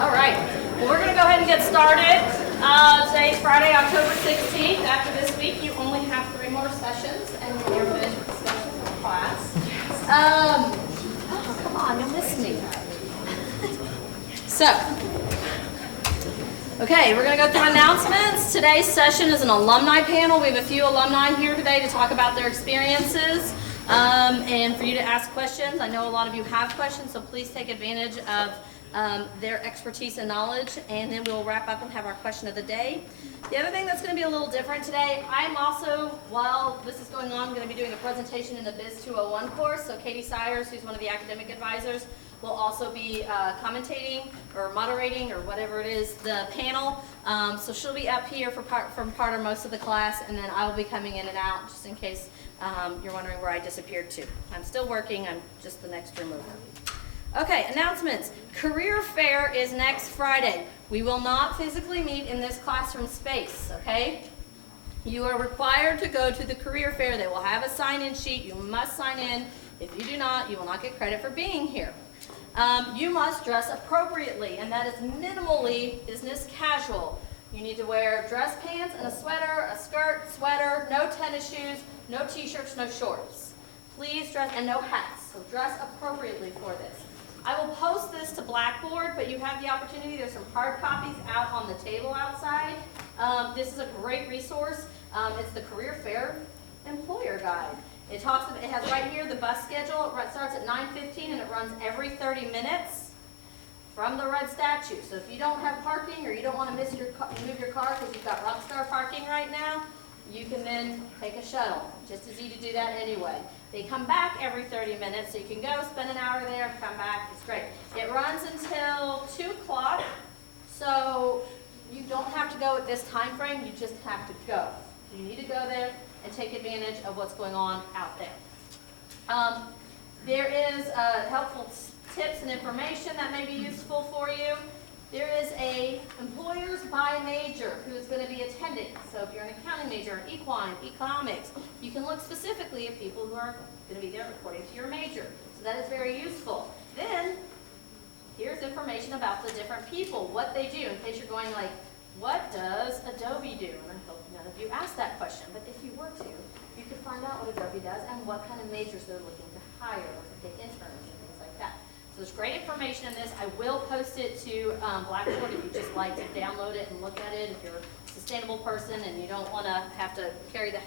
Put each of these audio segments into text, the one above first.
All right, well, we're going to go ahead and get started. Today's Friday, October 16th. After this week, you only have 3 more sessions, and you're finished with discussions in class. Oh, come on, you'll miss me. Okay, we're going to go through announcements. Today's session is an alumni panel. We have a few alumni here today to talk about their experiences and for you to ask questions. I know a lot of you have questions, so please take advantage of their expertise and knowledge, and then we'll wrap up and have our question of the day. The other thing that's going to be a little different today, I'm also, while this is going on, going to be doing a presentation in the Biz 201 course. So Katie Sires, who's one of the academic advisors, will also be commentating or moderating or whatever it is, the panel. So she'll be up here for part or most of the class, and then I will be coming in and out just in case you're wondering where I disappeared to. I'm still working. I'm just the next room over. Okay, announcements. Career Fair is next Friday. We will not physically meet in this classroom space, okay? You are required to go to the Career Fair. They will have a sign-in sheet. You must sign in. If you do not, you will not get credit for being here. You must dress appropriately, and that is minimally business casual. You need to wear dress pants and a sweater, a skirt, sweater, no tennis shoes, no t-shirts, no shorts. Please dress, and no hats, so dress appropriately for this. I will post this to Blackboard, but you have the opportunity. There's some hard copies out on the table outside. This is a great resource. It's the Career Fair Employer Guide. It has right here the bus schedule. It starts at 9:15 and it runs every 30 minutes from the red statue. So if you don't have parking or you don't want to move your car because you've got Rockstar parking right now, you can then take a shuttle. Just as easy to do that anyway. They come back every 30 minutes, so you can go spend an hour there, come back. It's great. It runs until 2 o'clock, so you don't have to go at this time frame. You just have to go. You need to go there and take advantage of what's going on out there. There is helpful tips and information that may be useful for you. There is a employers by major who is going to be attending. So if you're an accounting major, equine, economics, you can look specifically at people who are going to be there according to your major. So that is very useful. Then here's information about the different people, what they do, in case you're going like, what does Adobe do? And I hope none of you asked that question, but if you were to, you could find out what Adobe does and what kind of majors they're looking to hire or to take interns and things like that. So there's great information in this. I will post it to Blackboard if you just like to download it and look at it. If you're a sustainable person and you don't want to have to carry the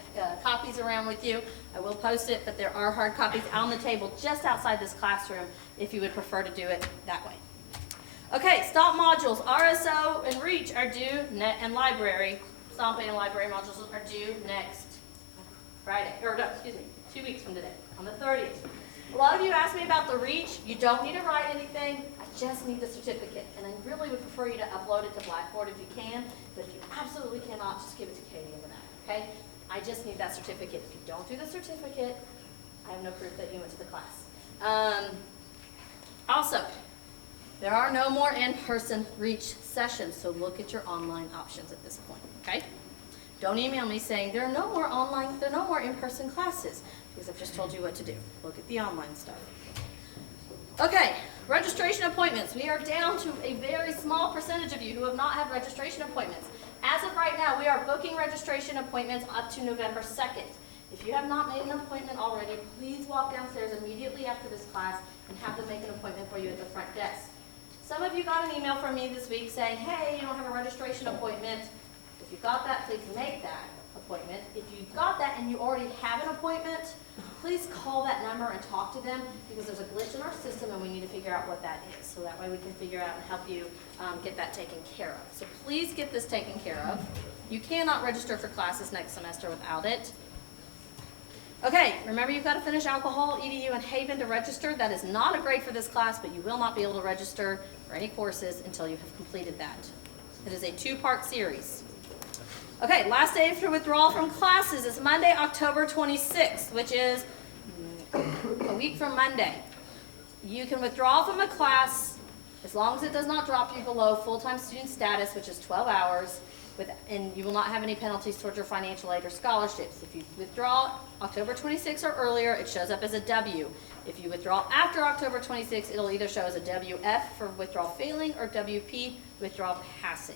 copies around with you, I will post it, but there are hard copies on the table just outside this classroom if you would prefer to do it that way. Okay, STOMP modules, RSO and REACH are due, and library, STOMP and library modules are due next Friday, or no, excuse me, 2 weeks from today, on the 30th. A lot of you asked me about the REACH. You don't need to write anything. I just need the certificate. And I really would prefer you to upload it to Blackboard if you can. But if you absolutely cannot, just give it to Katie over that, okay? I just need that certificate. If you don't do the certificate, I have no proof that you went to the class. Also, there are no more in-person REACH sessions, so look at your online options at this point, okay? Don't email me saying there are no more in-person classes, because I've just told you what to do. Look at the online stuff. Okay, registration appointments. We are down to a very small percentage of you who have not had registration appointments. As of right now, we are booking registration appointments up to November 2nd. If you have not made an appointment already, please walk downstairs immediately after this class and have them make an appointment for you at the front desk. Some of you got an email from me this week saying, hey, you don't have a registration appointment. If you got that, please make that appointment. If you got that and you already have an appointment, please call that number and talk to them, because there's a glitch in our system and we need to figure out what that is. So that way we can figure out and help you get that taken care of. So please get this taken care of. You cannot register for classes next semester without it. Okay, remember you've got to finish alcohol, EDU, and Haven to register. That is not a grade for this class, but you will not be able to register for any courses until you have completed that. It is a 2-part series. Okay, last day for withdrawal from classes is Monday, October 26th, which is a week from Monday. You can withdraw from a class as long as it does not drop you below full-time student status, which is 12 hours, and you will not have any penalties towards your financial aid or scholarships. If you withdraw October 26th or earlier, it shows up as a W. If you withdraw after October 26th, it'll either show as a WF for withdrawal failing or WP, withdrawal passing.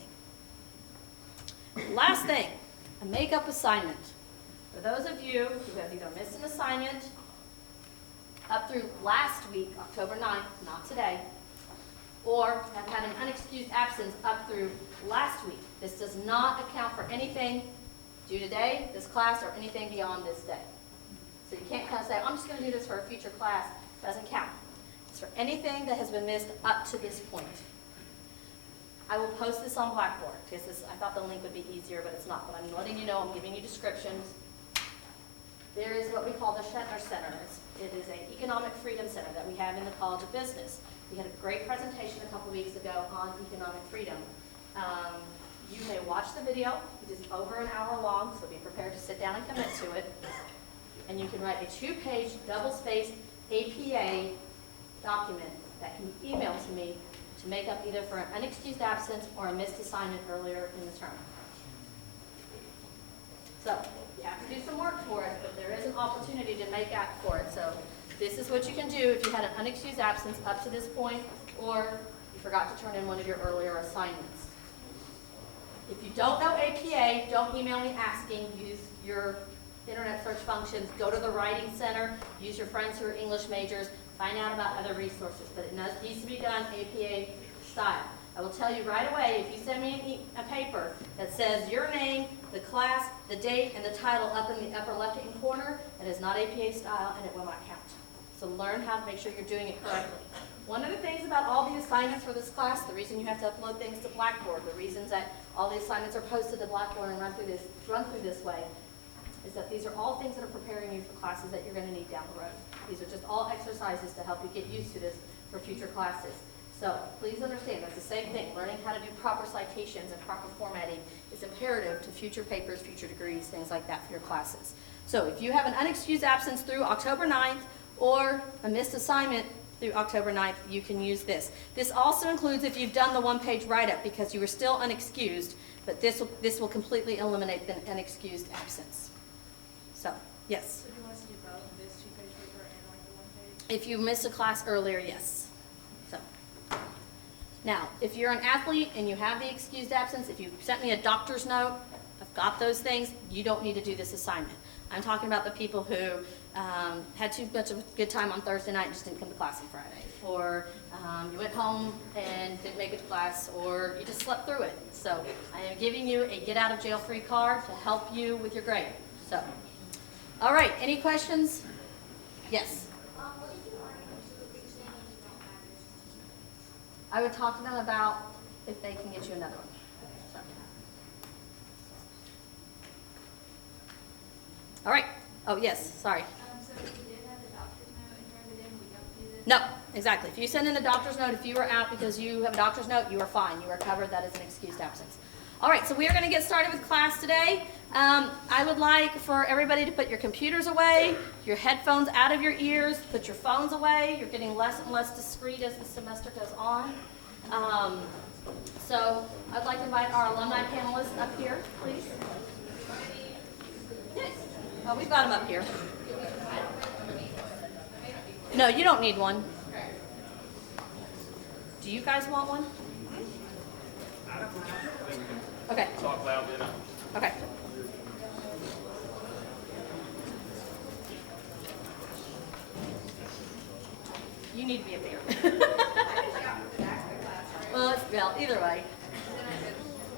Last thing, a makeup assignment. For those of you who have either missed an assignment up through last week, October 9th, not today, or have had an unexcused absence up through last week, this does not account for anything due today, this class, or anything beyond this day. So you can't kind of say, I'm just going to do this for a future class. Doesn't count. It's for anything that has been missed up to this point. I will post this on Blackboard because I thought the link would be easier, but it's not. But I'm letting you know, I'm giving you descriptions. There is what we call the Shetner Center. It is an economic freedom center that we have in the College of Business. We had a great presentation a couple weeks ago on economic freedom. You may watch the video. It is over an hour long, so be prepared to sit down and commit to it. And you can write a 2-page, double-spaced APA document that can be emailed to me to make up either for an unexcused absence or a missed assignment earlier in the term. So you have to do some work for it, but there is an opportunity to make up for it. So this is what you can do if you had an unexcused absence up to this point, or you forgot to turn in one of your earlier assignments. If you don't know APA, don't email me asking. Use your internet search functions, go to the Writing Center, use your friends who are English majors, find out about other resources, but it needs to be done APA style. I will tell you right away, if you send me a paper that says your name, the class, the date, and the title up in the upper left-hand corner, it is not APA style and it will not count. So learn how to make sure you're doing it correctly. One of the things about all the assignments for this class, the reason you have to upload things to Blackboard, the reasons that all the assignments are posted to Blackboard and run through this way, is that these are all things that are preparing you for classes that you're going to need down the road. These are just all exercises to help you get used to this for future classes. So please understand, that's the same thing. Learning how to do proper citations and proper formatting is imperative to future papers, future degrees, things like that for your classes. So if you have an unexcused absence through October 9th or a missed assignment through October 9th, you can use this. This also includes if you've done the 1-page write-up because you were still unexcused, but this will completely eliminate the unexcused absence. So, yes? So do you want us to do both, this 2-page paper and like the 1-page? If you missed a class earlier, yes. So, now, if you're an athlete and you have the excused absence, if you sent me a doctor's note, I've got those things, you don't need to do this assignment. I'm talking about the people who had too much of a good time on Thursday night and just didn't come to class on Friday. Or you went home and didn't make it to class, or you just slept through it. So, I am giving you a get-out-of-jail-free card to help you with your grade. So. All right, any questions? Yes? What if you already went to a big thing and you don't have it? I would talk to them about if they can get you another one. So. All right. Oh, yes, sorry. So if we did have the doctor's note and turned it in, we don't do this? No, exactly. If you send in a doctor's note, if you were out because you have a doctor's note, you are fine. You are covered. That is an excused absence. All right, so we are going to get started with class today. I would like for everybody to put your computers away, your headphones out of your ears, put your phones away. You're getting less and less discreet as the semester goes on. So I'd like to invite our alumni panelists up here, please. Yes. Oh, we've got them up here. No, you don't need one. Do you guys want one? Okay. Talk loud enough. Okay. You need to be up here. Well, either way.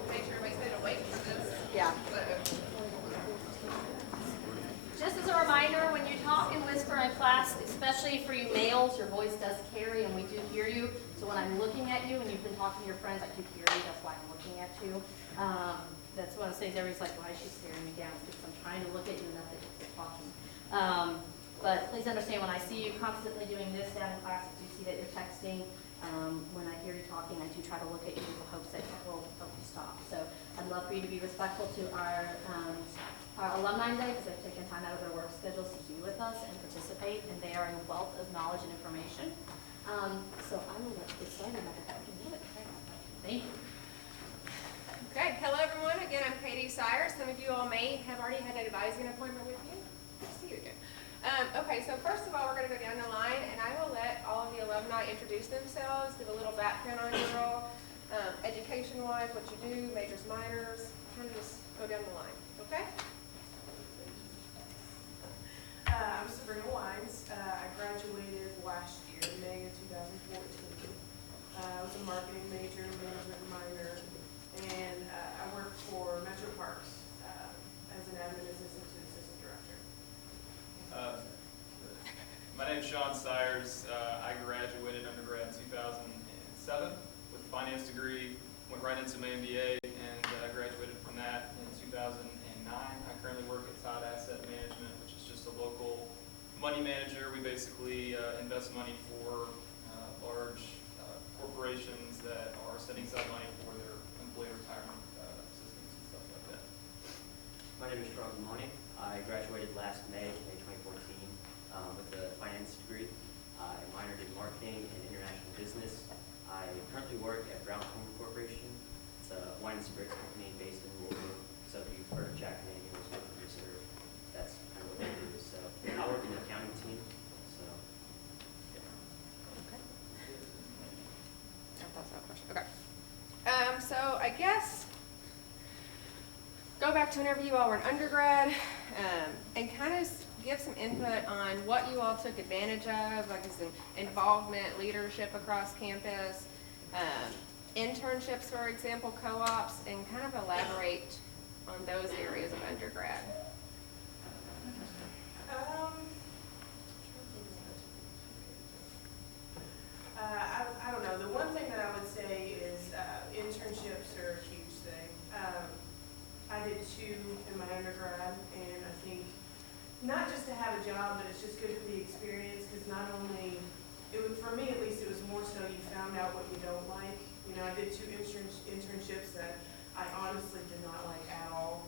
Make sure everybody's been awake for this. Yeah. Just as a reminder, when you talk and whisper in class, especially for you males, your voice does carry and we do hear you. So when I'm looking at you and you've been talking to your friends, I do hear you. That's why I'm looking at you. That's one of the things everybody's like, why is she staring me down? Because I'm trying to look at you and not that you're talking. But please understand, when I see you constantly doing this down in class, I do see that you're texting. When I hear you talking, I do try to look at you in the hopes that it will help you stop. So I'd love for you to be respectful to our alumni day, because they've taken time out of their work schedules to be with us and participate, and they are a wealth of knowledge and information. So I'm going to get started. Thank you. Okay, hello everyone. Again, I'm Katie Sire. Some of you all may have already had an advising appointment with me. Good to see you again. Okay, so first of all, we're gonna go down the line, and I will let all of the alumni introduce themselves, give a little background on your role, education-wise, what you do, majors, minors, kind of just go down the line, okay? I'm Sabrina Wines. I graduated last year, May of 2014. I was a marketing major, management minor, and I worked for Metro Parks as an admin assistant to assistant director. My name's Sean Sires. I graduated undergrad in 2007 with a finance degree, went right into my MBA, and graduated from that in 2009. I currently work at Todd Asset Management, which is just a local money manager. We basically invest money for large corporations that are setting aside money for their employee retirement systems and stuff like that. My name is Sean Maloney. I graduated last May 2014, with a finance degree. I minored in marketing and international business. I currently work at Brown Home Corporation. It's a wine and spirits company based in Louisville. So if you've heard of Jack Daniels, what you consider, that's kind of what they do. So I work in the accounting team. So yeah. Okay. That's not a question. Okay. So I guess go back to whenever you all were in undergrad, and kind of give some input on what you all took advantage of, like some involvement, leadership across campus, internships, for example, co-ops, and kind of elaborate on those areas of undergrad. I don't know. The one thing that I would say is internships are a huge thing. I did 2 in my undergrad, and I think not just to have a job, but it's just good for the experience, because not only, for me at least, it was more so you found out what you don't like. You know, I did 2 internships that I honestly did not like at all.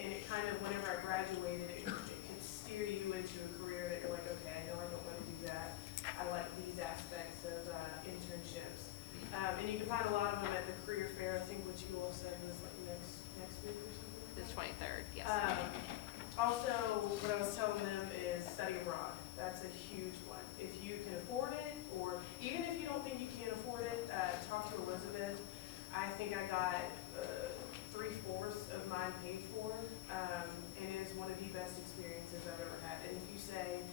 And it kind of, whenever I graduated, it could steer you into a career that you're like, okay, I know I don't want to do that. I like these aspects of internships. And you can find a lot of them at the career fair. I think what you all said was like next week or something. The 23rd, yes. Also, what I was telling them is study abroad. That's a huge one. If you can afford it, or even if you don't think you can afford it, talk to Elizabeth. I think I got 3/4 of mine paid for, and it is one of the best experiences I've ever had. And if you say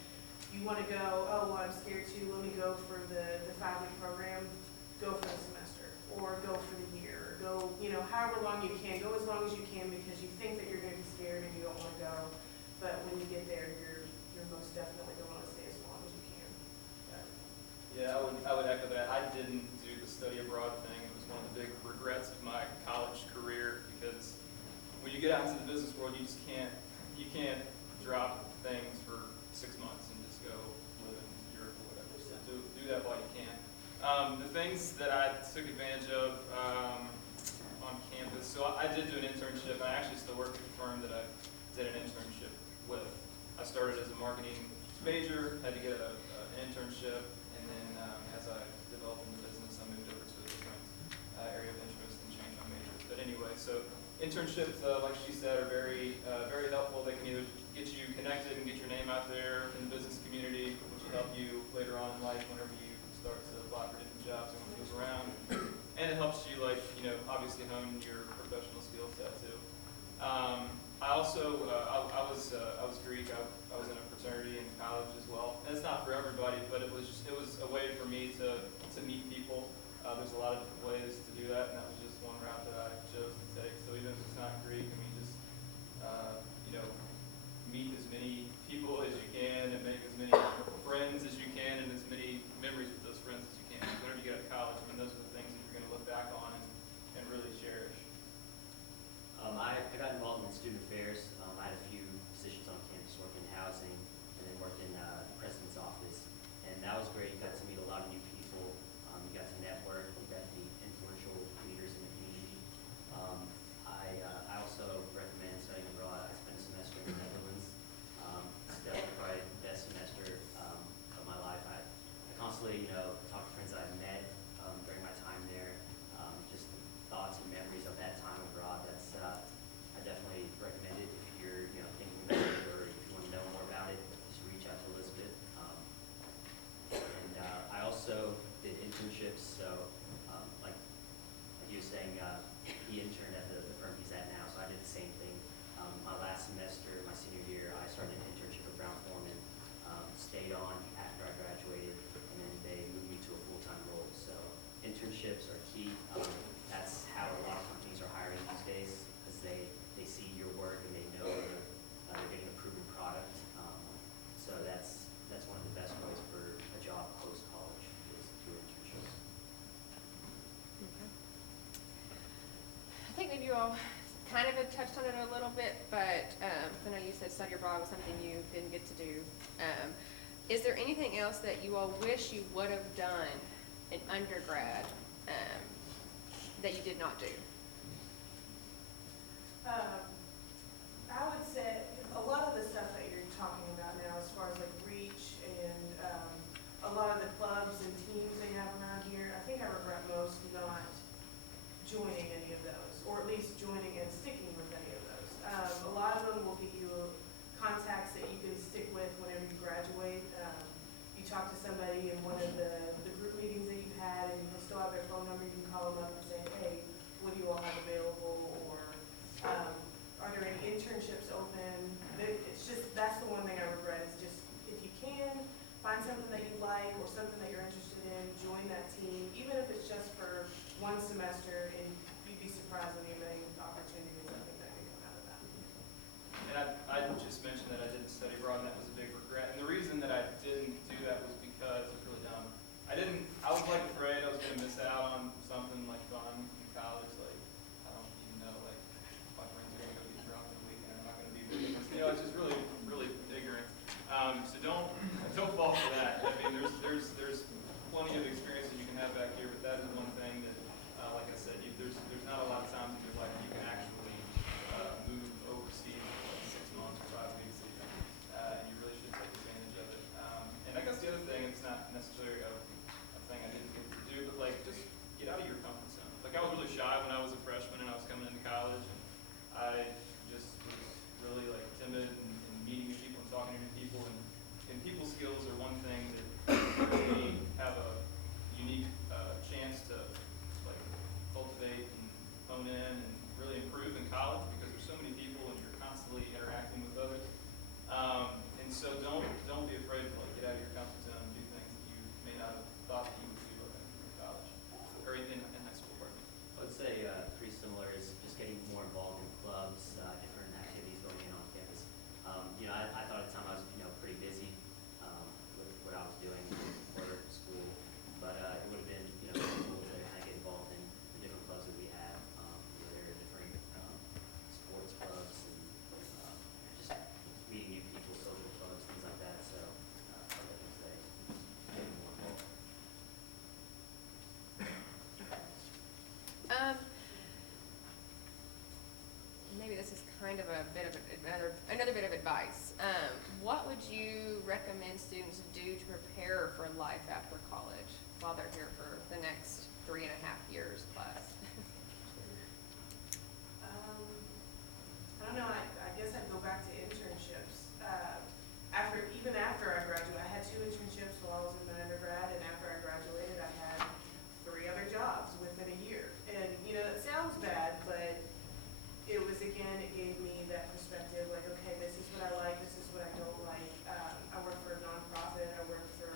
you want to go, oh, well, I'm scared too, let me go for the 5-week program, go for the semester, or go for the year, or go, you know, however long you can. Go as long as you can, because you think that you're going to be scared and you don't want to go. But when you get there, you're most definitely going to want to stay as long as you can. But. Yeah, I would echo that. I didn't do the study abroad thing. It was one of the big regrets of my college career, because when you get out into the business world, you can't drop things for 6 months and just go live in Europe or whatever. So do that while you can. The things that I took advantage of on campus, so I did do an internship. I actually still work at the firm that I did an internship with. I started as a marketing major, had to get an internship, and then as I developed in the business, I moved over to a different area of interest and changed my major. But anyway, so internships, like she said, are very helpful. They can either get you connected and get your name out there in the business community, which will help you later on in life whenever you start to apply for different jobs and move around. And it helps you, like, you know, obviously hone your professional skill set too. I also, I was Greek. I was in a fraternity in college as well. And it's not for everybody, but it was a way for me to meet people. There's a lot of different ways to do that, and that was just one route that I chose to take. So even if it's not Greek, I mean, just you know, meet as many people as you can and make as many friends as you can and as many memories with those friends as you can. Whenever you get out of college, I mean, those are the things that you're going to look back on and really cherish. I got involved in student affairs. I had a few positions on campus working you all kind of had touched on it a little bit, but I know you said study abroad was something you didn't get to do. Is there anything else that you all wish you would have done in undergrad that you did not do? I would say a lot of the stuff that you're talking about now, as far as like reach and a lot of the clubs and teams they have around here, I think I regret most not joining any of those, or at least joining and sticking with any of those. A lot of them will get you contacts that you can stick with whenever you graduate. You talk to somebody in one of the group meetings that you've had, and you'll still have their phone number. You can call them up and say, hey, what do you all have available? Or are there any internships open? It's just, that's the one thing I regret, is just if you can find something that you like or something that you're interested in, join that team, even if it's just for one semester, and you'd be surprised when you many opportunities I think that could come out of that. And I just mentioned that I didn't study abroad, and that was a big regret. And the reason that I didn't do that was because it's really dumb. I was like afraid I was going to miss out on something like fun in college. Like, I don't even know, like, my friends are going to go get drunk in the weekend, I'm not going to be with them. You know, it's just really, really ignorant. So don't fall for that. I mean, there's plenty of experiences you can have back here, but that is one thing that, like I said, there's not a lot of times in your life you can actually move overseas for like 6 months or 5 weeks even, and you really should take advantage of it. And I guess the other thing, it's not necessarily a thing I didn't get to do, but like just get out of your comfort zone. Like I was really shy when I was a freshman and I was coming into college, and I just was really like timid and meeting new people and talking to new people, and people skills are one thing that really have a unique chance to like cultivate and hone in and really improve in college, because there's so many people and you're constantly interacting with others. And so don't be afraid to like get out of your comfort zone and do things that you may not have thought that you would do in college or in high school. Pardon me. I would say pretty similar is just getting more involved in clubs, different activities going in on campus. I thought at the time I was pretty busy with what I was doing for school, but it would have been cool to kind of get involved in the different clubs that we have. There are different sports clubs and just meeting new people, social clubs, things like that. So I would definitely say getting more involved. Maybe this is kind of a bit of another bit of advice. What would you recommend students do to prepare for life after college while they're here for the next 3.5 years plus? I don't know, I guess I'd go back to internships. Even after I graduated, I had 2 internships while I was in my undergrad, and after I graduated, I had 3 other jobs within a year. And, that sounds bad, but it gave me that perspective, like, okay, this is what I like, this is what I don't like. I worked for a nonprofit, I worked for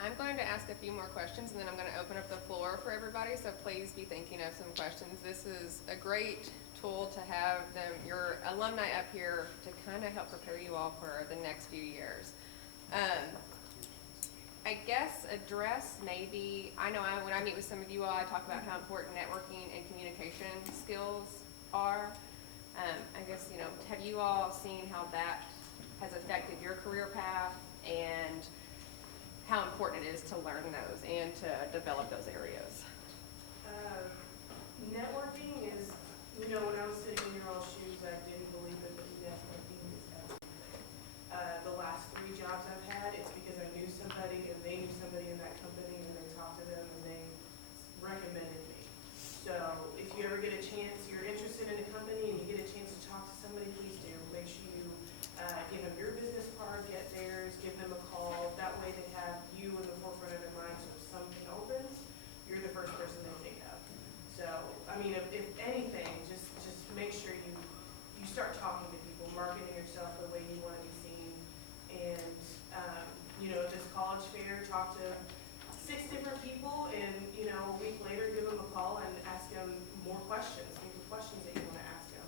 I'm going to ask a few more questions, and then I'm going to open up the floor for everybody, so please be thinking of some questions. This is a great tool to have your alumni up here to kind of help prepare you all for the next few years. I guess address maybe, I know when I meet with some of you all, I talk about how important networking and communication skills are. I guess, have you all seen how that has affected your career path and how important it is to learn those and to develop those areas? Networking is, when I was sitting in your all's shoes, I didn't believe it, but networking is everything. The last 3 jobs I've had, it's because I knew somebody and they knew somebody in that company and they talked to them and they recommended me. So if you ever get a chance, you're interested in a company and you get a chance to talk to somebody, please do. Make sure you give them your business card, get theirs, give them a call. That way they have you in the forefront of their mind, so if something opens, you're the first person they think of. So, if anything, just make sure you start talking to people, marketing yourself the way you want to be seen. And, this college fair, talk to 6 different people and, a week later, give them a call and ask them more questions. Think of questions that you want to ask them.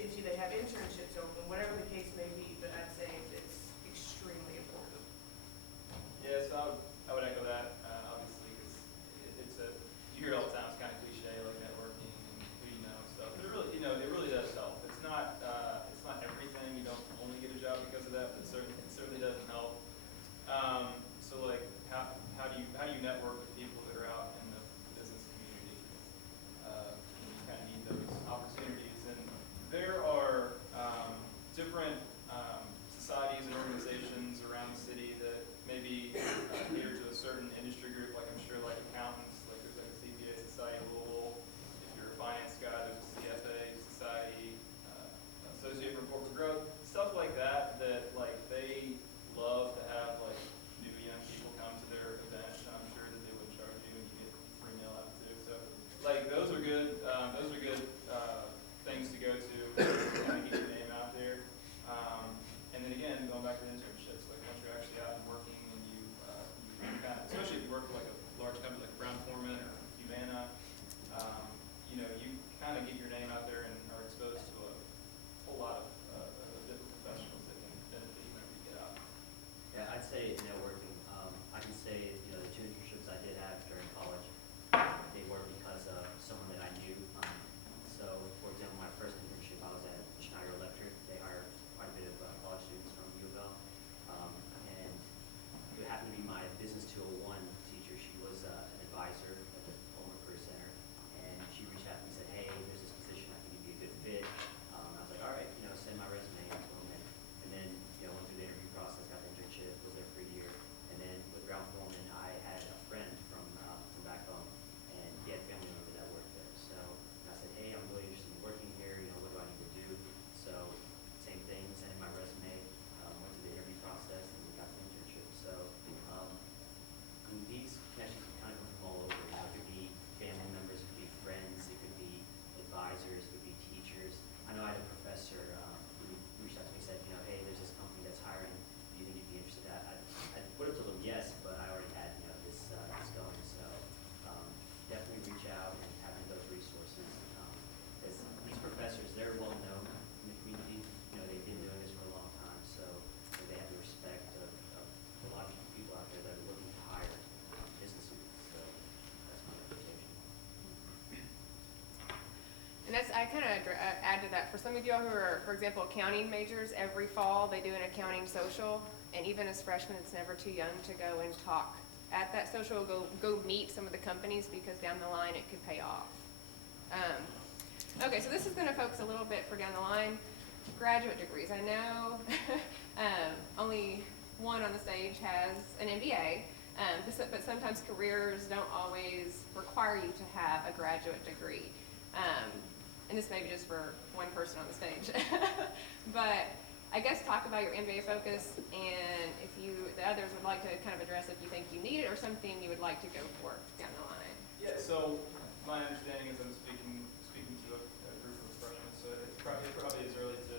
If they have internships open, whatever the case may be, but I'd say it's extremely important. Yeah, so I would echo that, obviously, because you hear it all the time, it's kind of cliche, like networking and who you know and stuff. But it really does help. It's not everything. You don't only get a job because of that, but it certainly doesn't help. So like, how do you network with people that are out in the business community? You kind of need those opportunities, and there are different societies and organizations around the city that maybe cater to a certain industry group, like I'm sure like accountants, like there's like a CPA Society of Louisville. If you're a finance guy, there's a CFA Society, Associate for Corporate Growth, stuff like that, that like they love to have like new young people come to their event, and I'm sure that they would charge you and you get free meal out too. So like those are good things to go to kind of get your name out there. And then again, going back to the internships, like once you're actually out and working and you kind of, especially if you work for like a large company like Brown Forman or Humana, you kind of get your name out there and are exposed to a whole lot of different professionals that can benefit you whenever you get out. Yeah, I'd say networking. I can say, the 2 internships I did have during college, they were because of someone that I knew. So, for example, my first internship, I was at Schneider Electric. They hired quite a bit of college students from U of L. And it happened to be my Business 201 teacher. She was an advisor at the Pullman Career Center. And she reached out to me and said, hey, there's this position. I think you'd be a good fit. I was like, all right, send my resume to them. And then, went through the interview process, got the internship, was there for a year. And then with Brown Forman, I had a friend from back home, and he had family member that worked there. So I said, hey, I'm really interested in working here. What do I need to do? So same thing, sent in my resume, went through the interview process, and got the internship. So these connections can kind of come from all over. It could be family members, it could be friends, it could be advisors, it could be teachers. I know I had a professor who reached out to me and said, hey, there's this company that's hiring. Do you think you'd be interested in that? I would have told him yes, but I already had this going. So definitely reach out and having those resources. Because these professors, they're well known in the community. They've been doing this for a long time, so they have the respect of a lot of people out there that are looking to hire business students. So that's my reputation. And I kind of add to that. For some of y'all who are, for example, accounting majors, every fall they do an accounting social. And even as freshmen, it's never too young to go and talk at that social, go meet some of the companies, because down the line it could pay off. Okay, so this is going to focus a little bit for down the line. Graduate degrees. I know only one on the stage has an MBA, but sometimes careers don't always require you to have a graduate degree. And this may be just for one person on the stage. But I guess talk about your MBA focus, and if the others would like to kind of address if you think you need it or something you would like to go for down the line. Yeah, so my understanding is I'm speaking to a group of freshmen, so it's probably as early to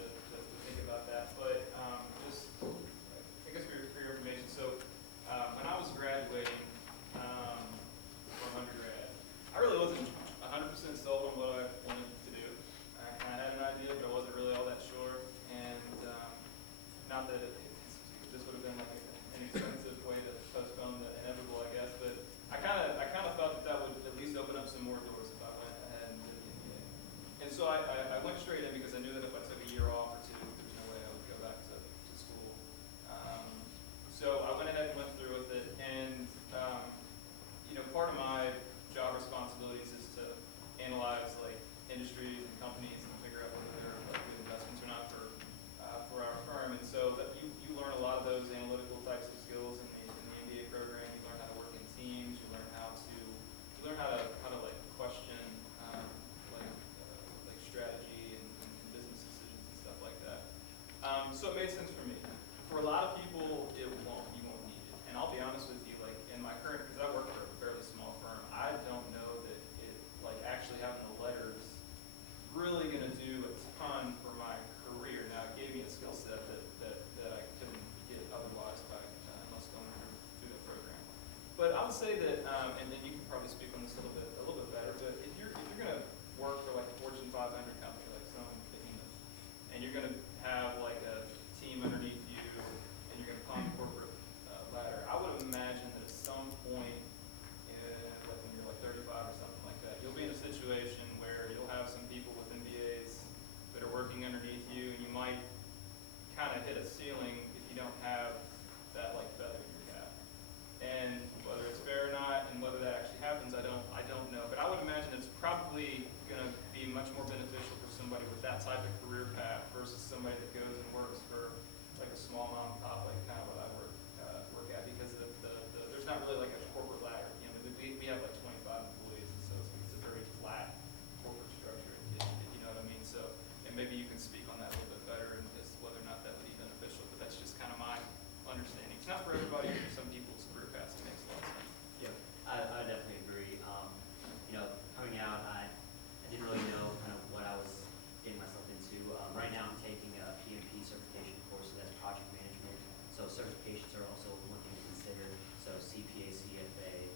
think about that. But just, I guess for your information, so my went straight in because I knew that if I took a year off or two, there's no way I would go back to school. So I went ahead and went through with it, and part of my job responsibilities is to analyze like industries and companies and figure out whether they're like good investments or not for our firm. And so that you learn a lot of those analytical types of skills in the MBA program. You learn how to work in teams. You learn how to like question like strategy and business decisions and stuff like that. So it made sense for me. For a lot of people, you won't need it. And I'll be honest with you, like in my current, because I work for a fairly small firm, I don't know that it, like actually having the letters really going to do a ton for my career. Now, it gave me a skill set that I couldn't get otherwise by unless going through the program. But I would say that, and then you can probably speak on this a little bit better, but if you're going to work for like a Fortune 500 company, like some behemoth, and you're going to have like a team underneath you, and you're going to climb the corporate ladder, I would imagine that at some point, like when you're like 35 or something like that, you'll be in a situation where you'll have some people with MBAs that are working underneath you, and you might kind of hit a ceiling if you don't have that like feather in your cap. And whether it's fair or not, and whether that actually happens, I don't know. But I would imagine it's probably going to be much more beneficial for somebody with that type of career path versus somebody that goes and works for like a small mom and pop, like kind of what I work at, because there's not really like a corporate ladder. We have like 25 employees, and so it's a very flat corporate structure, if you know what I mean. So, and maybe you can speak on that a little bit better, and just whether or not that would be beneficial. But that's just kind of my understanding. It's not for everybody. For some people's career paths, it makes a lot of sense. Yeah, I definitely agree. Coming out, I didn't really know kind of what I was getting myself into. Right now, I'm taking a PMP certification course, so that's project management. So certifications are also one thing to consider. So CPA, CFA,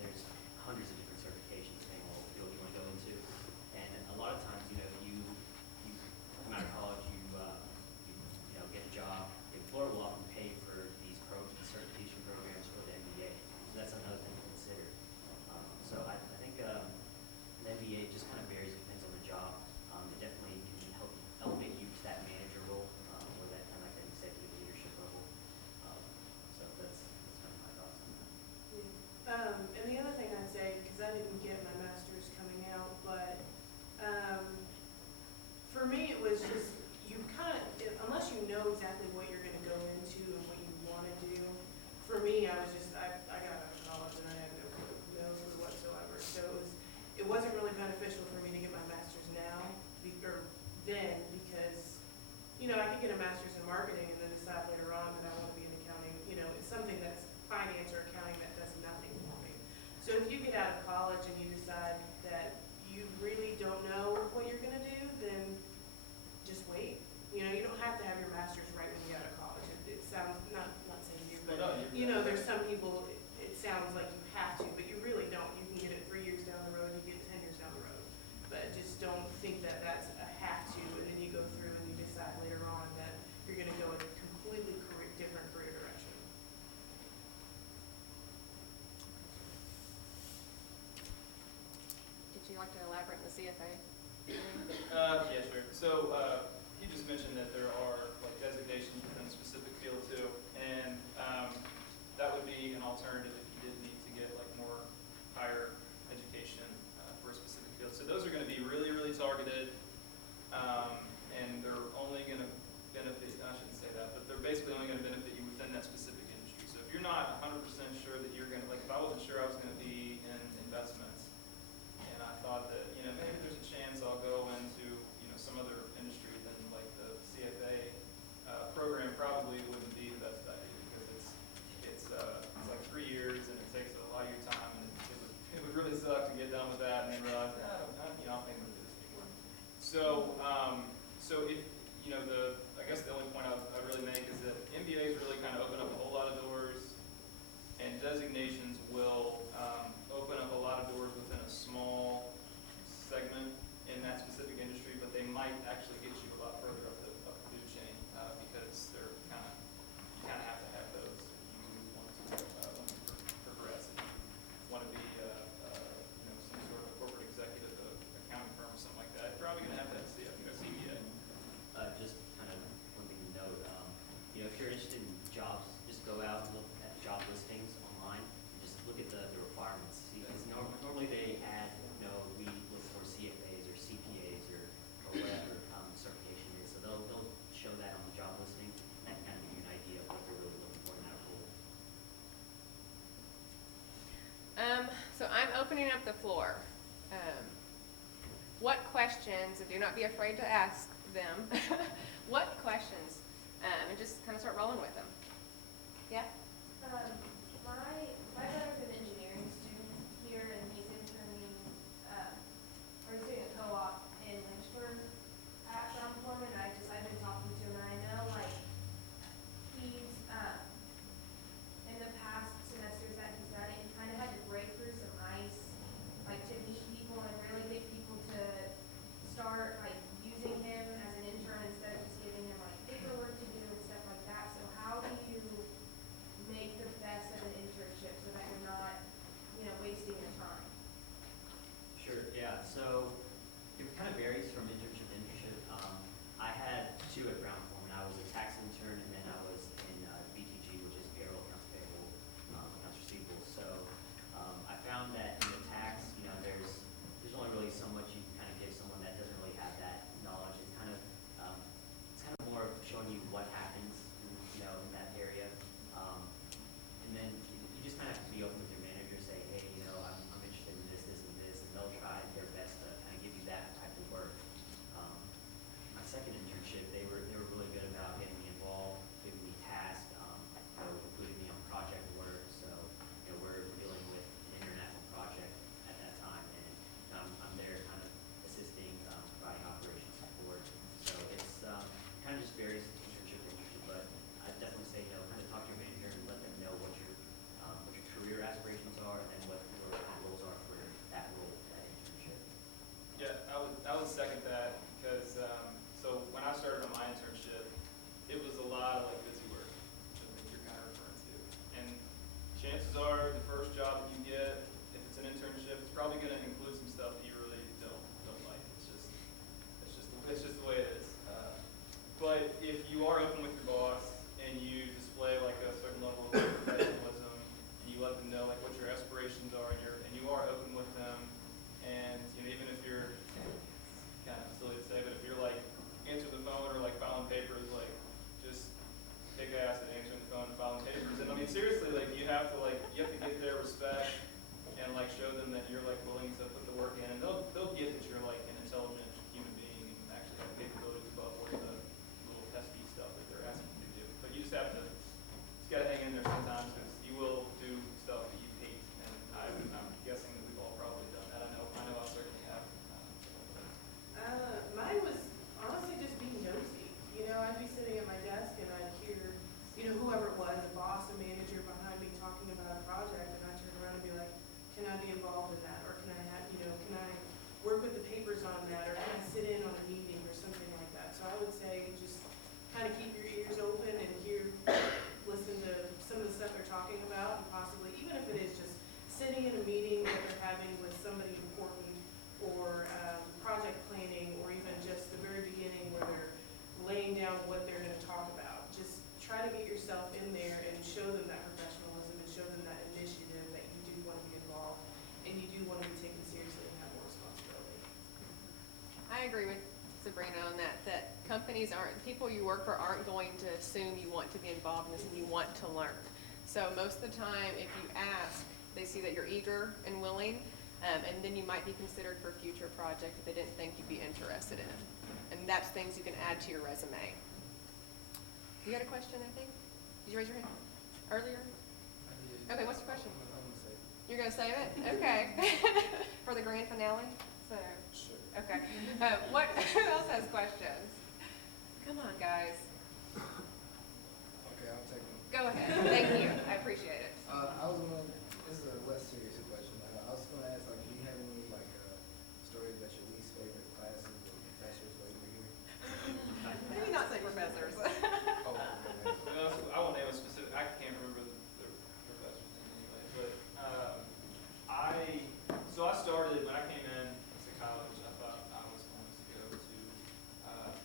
there's hundreds of different certifications depending on what field you want to go into. And a lot of times, if you come out of college, you get a job, the employer will often pay for these certification programs for the MBA. So that's another thing to consider. So I think the MBA just kind of varies, depends on the job. It definitely can help elevate you to that manager role or that kind of like that executive leadership level. So that's kind of my thoughts on that. And the other thing I'd say, because I didn't get my master's coming out, but for me it was just, you kind of, unless you know exactly what you're going to go into and what you want to do, for me I was just, I got out of college and I had no clue whatsoever. So it wasn't really beneficial for me to get my master's now, or then, because, I could get a master's in marketing and then decide later on that I want to be in accounting. It's something that's finance or accounting that does nothing for me. So if you get out of college and you decide that you really don't know what you're going to do, then just wait. You don't have to have your master's right when you get out of college. It sounds, not saying you, but, there's some people, it sounds like you have to, but you really don't. You can get it 3 years down the road, you get it 10 years down the road. But just don't think that that's a have to, and then you go through and you decide later on that you're going to go in a completely different career direction. Did you like to elaborate on the CFA? Yeah, sure. So he just mentioned that there are like designations within a specific field too, and that would be an alternative if you did need to get like more higher education for a specific field. So those are going to be really, really targeted, and they're only going to benefit, I shouldn't say that, but they're basically only going to benefit you within that specific industry. So if you're not 100% sure that you're going to, like if I wasn't sure I was going to be in investments, and I thought that, maybe there's a chance opening up the floor, what questions, and do not be afraid to ask them, what questions, and just kind of start rolling with them. Yeah? My brother's an engineering student here, and he's interning, or he's doing a co-op in Lynchburg at Brown-Forman. I've been talking to him, and I know, like, he's, in the past semesters that he's done it, he kind of had to break through some ice, like, to meet people and really get people to start, like, using him as an intern instead of just giving him, like, paperwork to do and stuff like that. So how do you make the best of an internship so that you're not, wasting your time? Sure, yeah, so it kind of varies from internship to internship. I had two at Brown Forman. I was a tax intern, and then I was in BTG, which is payroll, accounts payable, accounts receivable. So I found that in the tax, there's only really so much you can kind of give someone that doesn't really have that knowledge. It's kind of more of showing you what happens, in that area. And then you just kind of have to be open with your manager, say, hey, I'm interested in this, and this, and they'll try their best to kind of give you that type of work. My second internship, they were really good about getting me involved, giving me tasks, including me on project work. So, we're dealing with an international project at that time, and I'm there kind of assisting, providing operations support. So it's kind of just varies internship to internship, but I'd definitely say, kind of talk to your manager and let them know what your career aspirations are, and then what your goals are for that role, that internship. Yeah, I would second that because, so when I started on my internship, it was a lot of like busy work, which I think you're kind of referring to. And chances are the first job that you get, if it's an internship, it's probably going to include some stuff that you really don't like. It's just the way it is. But if you are open with your boss and you display like a certain level of professionalism, and you let them know like what your aspirations are, and you are open with them, and even if you're kind of silly to say, but if you're like answering the phone or like filing papers, like just kick ass at answering the phone and filing papers. And I mean seriously, like you have to get their respect and like show them that you're like willing to put the work in, and they'll get that you're like an intelligent human being and actually have capabilities above where the little pesky stuff that they're asking you to do. But you just have to, gotta hang in there sometimes because you will do stuff that you hate, and I'm guessing that we've all probably done that. I know I certainly have. Mine was honestly just being nosy. I'd be sitting at my desk and I'd hear, whoever it was, a boss, a manager behind me talking about a project, and I'd turn around and be like, can I be involved in that? Or can I work with the papers on that? Or can I sit in on a meeting or something like that? So I would say just kind of keep your ears open and listen to some of the stuff they're talking about, and possibly, even if it is just sitting in a meeting that they're having with somebody important, or project planning, or even just the very beginning where they're laying down what they're going to talk about. Just try to get yourself in there and show them that professionalism and show them that initiative that you do want to be involved and you do want to be taken seriously and have more responsibility. I agree with Sabrina on that companies people you work for aren't going to assume you want to be involved in this and you want to learn. So most of the time, if you ask, they see that you're eager and willing, and then you might be considered for a future project that they didn't think you'd be interested in. And that's things you can add to your resume. You had a question, I think? Did you raise your hand earlier? I did. Okay, what's your question? I'm gonna say. You're going to save it? Okay. For the grand finale? So, Sure. okay. Who else has questions? Come on, guys. Okay, I'll take them. Go ahead. Thank you. I appreciate it. This is a less serious question. I was gonna ask, do you have any stories that your least favorite classes or professors while you were here? Maybe not say professors. Oh, okay. I won't name a specific. I can't remember the professor's name anyway. But I started when I came in to college. I thought I was going to go to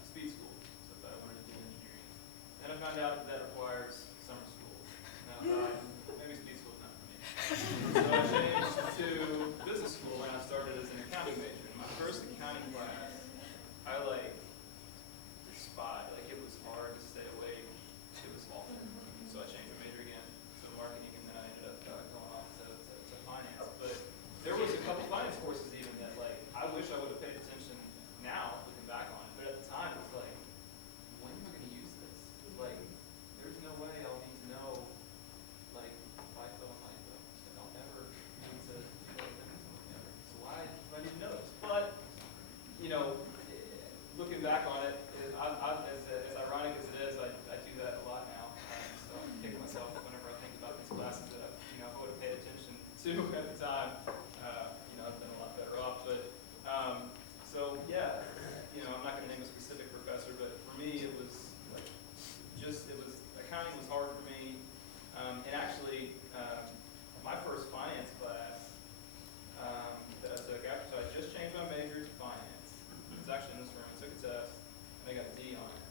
speed school. So I thought I wanted to do engineering. Then I found out that requires summer school. And I thought maybe speed school's not for me. back on it, as ironic as it is, I do that a lot now. So I'm kicking myself whenever I think about these classes that I would have paid attention to at the time. I've been a lot better off. But so yeah, I'm not going to name a specific professor, but for me, it was accounting was hard for me. And actually, my first finance class that I took after, so I just changed my major to finance. It was actually in this room. I took a test, and I got a D on it.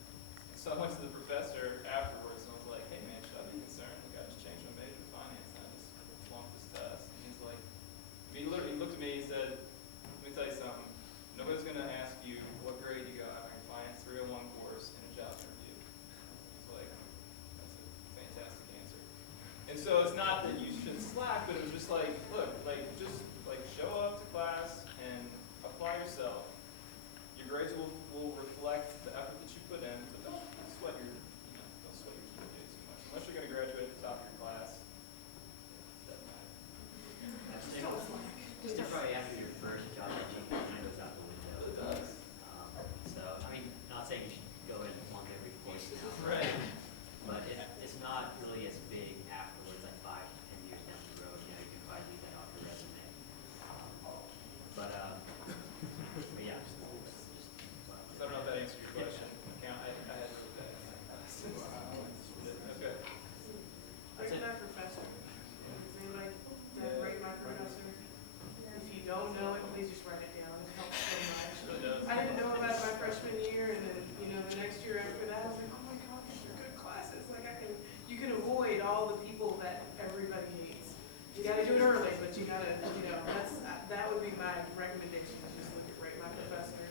And so I went to the professor afterwards, and I was like, hey man, should I be concerned? Like, I just changed my major to finance, and I just flunked this test. And he's like, he literally looked at me, he said, let me tell you something. Nobody's going to ask you what grade you got on your finance 301 course in a job interview. It's like, that's a fantastic answer. And so it's not that you should slack, but it was just like, look, just show up to class and apply yourself. Your grades will reflect the effort that you put in, but don't sweat your GPA too much. Unless you're going to graduate at the top of your class, it doesn't matter. Just probably after your first job, that GPA goes out the window. It does. Not saying you should go in and flunk every course now. Right. But it's not really as big afterwards, like 5 to 10 years down the road. You can probably leave that off your resume. But yeah. I don't know if that answered your question. I had to look at that. Okay. Rate my professor. Does anybody rate my professor? If you don't know it, please just write it down. It helps so much. It does. I didn't know about it my freshman year, and then, the next year after that, I was like, oh my God, these are good classes. Like, you can avoid all the people that everybody hates. You gotta do it early, but you gotta, that would be my recommendation, is just look at rate my professor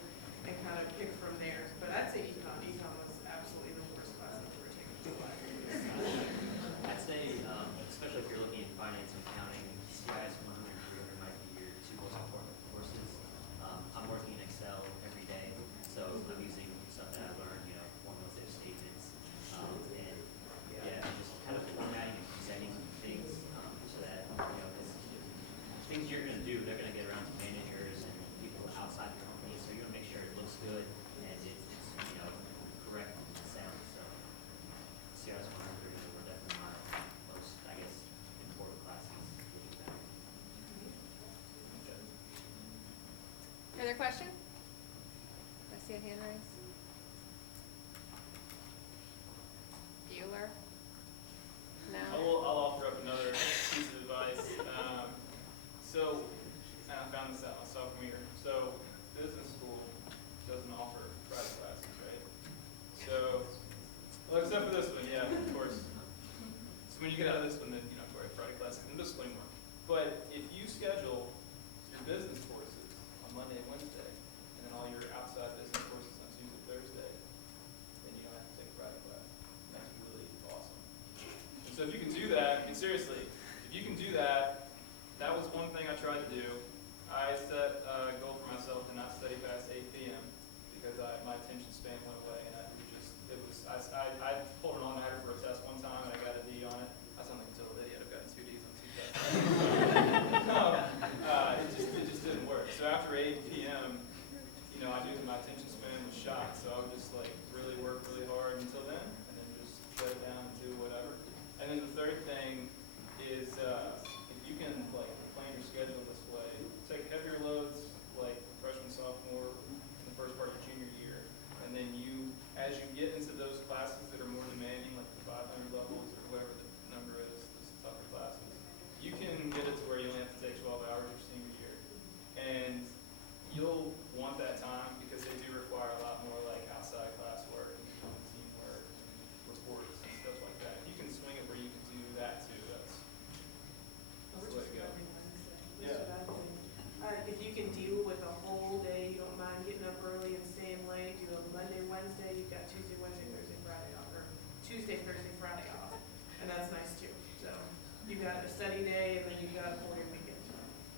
and kind of pick from there. But I'd say econ was absolutely the worst class I've ever taken in my life. I'd say, especially if you're looking at finance and accounting, CIS 100 and 300 might be your 2 most important courses. I'm working in Excel every day, so I'm using stuff that I learned, formulas, if statements, and just kind of formatting and presenting things so that, because things you're going to do, they're going to get around to managers and people outside the company, so you're going to make sure it looks good and it's correct and sound. So CIS 100 were definitely my most, important classes. Further question? I see a hand raised. Bueller? No? I'll offer up another piece of advice. And I found this out my sophomore year. So, business school doesn't offer private classes, right? So, well, except for this one, yeah, of course. So when you get out of this one, then private classes in this one more. But if you schedule your business courses on Monday and Wednesday, and then all your outside business courses on Tuesday, Thursday, then you don't have to take a private class. That's really awesome. And so if you can do that, seriously, if you can do that, that was one thing I tried to do. I set a goal for myself to not study past 8 p.m. because my attention span went away, and I pulled an all-nighter for a test one time, and I got a D on it. I sound like a total idiot. I've gotten 2 Ds on 2 tests. It just didn't work. So after 8 p.m., I knew that my attention span was shot, so I would just really work really hard until then, and then just shut it down and do whatever. And then the third thing is if you can plan your schedule this way, take heavier loads like freshman, sophomore, in the first part of your junior year, and then as you get into those classes that are more demanding, like the 500 levels or whatever the number is, those tougher classes, you can get it to where you only have to take 12 hours your senior year. And you'll want that time because they do require a lot more outside classwork and teamwork and reports and stuff like that. If you can swing it where you can do that too, that's the way to go. Yeah. If you can deal with a whole day, you don't mind getting up early and staying late, do a Monday, Wednesday, you've got Tuesday, Wednesday, Thursday, Friday off, or Tuesday, Thursday, Friday off, and that's nice too. So you got a study day, and then you got a 4-day weekend.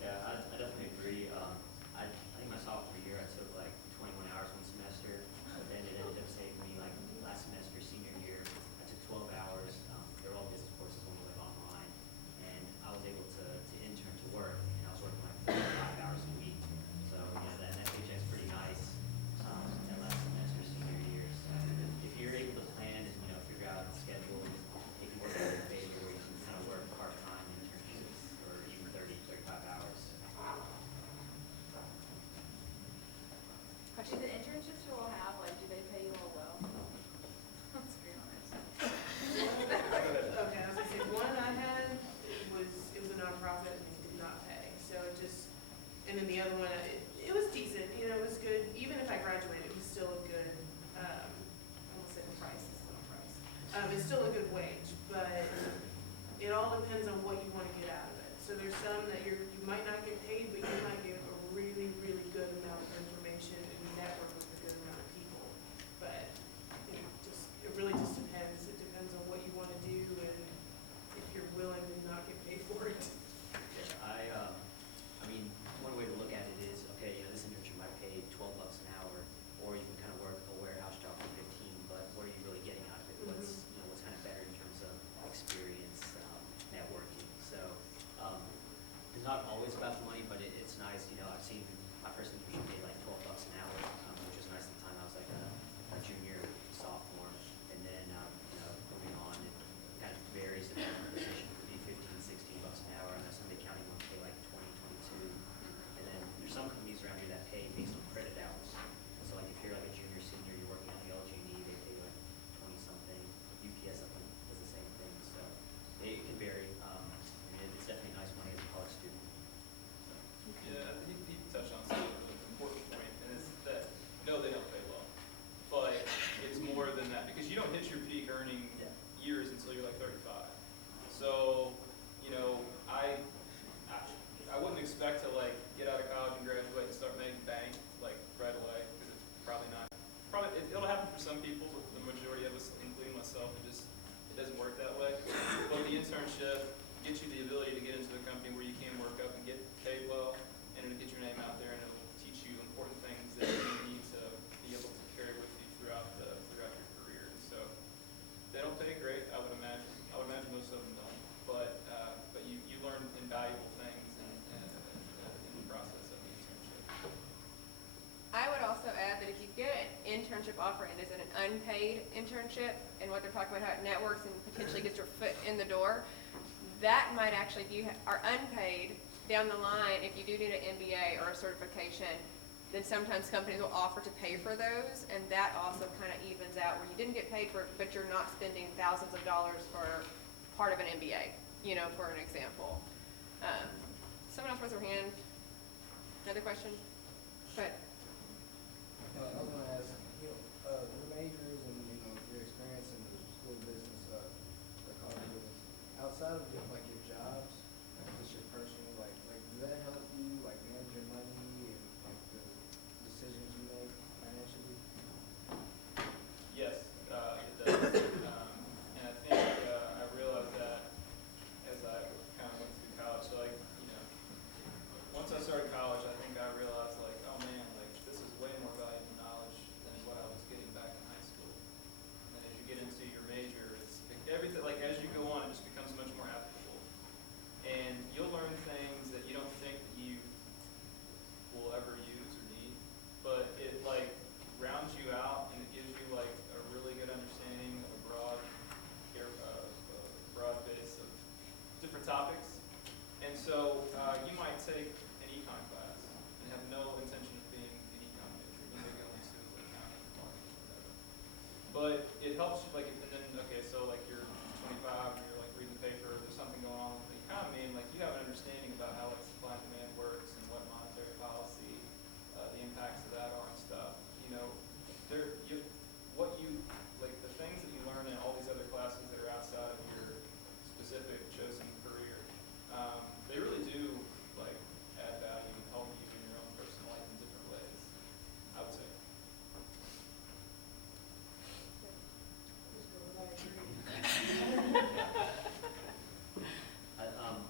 Yeah, I definitely agree. I think my sophomore year I took 21 hours one semester, but then it ended up saving me last semester, senior year, I took 12 hours. They were all business courses when we went online, and I was able to intern to work, and I was working 5 hours a week. So that paycheck's pretty nice that last semester. It's still a good wage, but it all depends on what you want to get out of it. So there's some that you might not get paid, but you might get a really, really good amount of information and network with a good amount of people. But it really just depends. It depends on what you want to do and if you're willing to not get paid for it. Yeah, I mean, one way to look at it is, okay, you know, this internship might pay $12 an hour, or you can kind of work a warehouse job for 15, but what are you really getting out of it? What's, you know, what's kind of better in terms of experience, networking? So, it's not always about the money, but it's nice, you know, I've seen my first internship pay like $12 an hour, which was nice at the time. I was like a junior, sophomore, and then, you know, moving on, it kind of varies depending on the position. It could be 15, $16 an hour. I know some of the accounting ones pay like 20, 22. And then there's some companies around here that pay based on credit hours. So like if you're like a junior, senior, you're working at the LG&E, they pay like 20-something. UPS, I think, does the same thing. So it can vary. And it's definitely nice money as a college student. So. Yeah, I think you touched on something an important point, and it's that, no, they don't pay well. But it's more than that, because you don't hit your peak earning years until you're like 35. So, you know, I wouldn't expect to like get out of college and graduate and start making bank like right away, because it's probably not. It'll happen for some people, but the majority of us, including myself, it doesn't work that way. But the internship gets you the ability to get into a company where you can work up and get paid well, and it'll get your name out there, and it'll teach you important things that you need to be able to carry with you throughout your career. And so they don't pay great, I would imagine. I would imagine most of them don't. But you learn invaluable things in the process of the internship. I would also add that if you get an internship offer and it's an unpaid internship, and what they're talking about, how it networks and potentially gets your foot in the door, that might actually, if you are unpaid down the line, if you do need an MBA or a certification, then sometimes companies will offer to pay for those, and that also kind of evens out where you didn't get paid for it, but you're not spending thousands of dollars for part of an MBA, you know, for an example. Someone else raised their hand. Another question? But I was gonna ask, you know, your majors and, you know, your experience in the school of business, or college of business, outside of like your jobs, like just your personal, like, does that help you, like, manage your money and, like, the decisions you make financially? Yes, it does. And I think I realized that as I kind of went through college. So like, you know, once I started college, I think I realized like, oh man, like this is way more valuable knowledge than what I was getting back in high school. And then as you get into your major, it's everything, like as you go on, it just becomes much more applicable. And you'll learn things that you don't think that you will ever use or need, but it like rounds you out, and it gives you like a really good understanding of a broad base of different topics. And so you might take an econ class and have no intention of being an econ major. You may go into accounting, marketing, whatever. But it helps you, like, and then, okay, so like you're 25 and you're like reading the paper, there's something going on with the economy, and like you have an understanding about how like supply and demand works and what monetary policy, the impacts of that are and stuff. You know, like the things that you learn in all these other classes that are outside of your specific chosen career, they really do like add value and help you in your own personal life in different ways, I would say.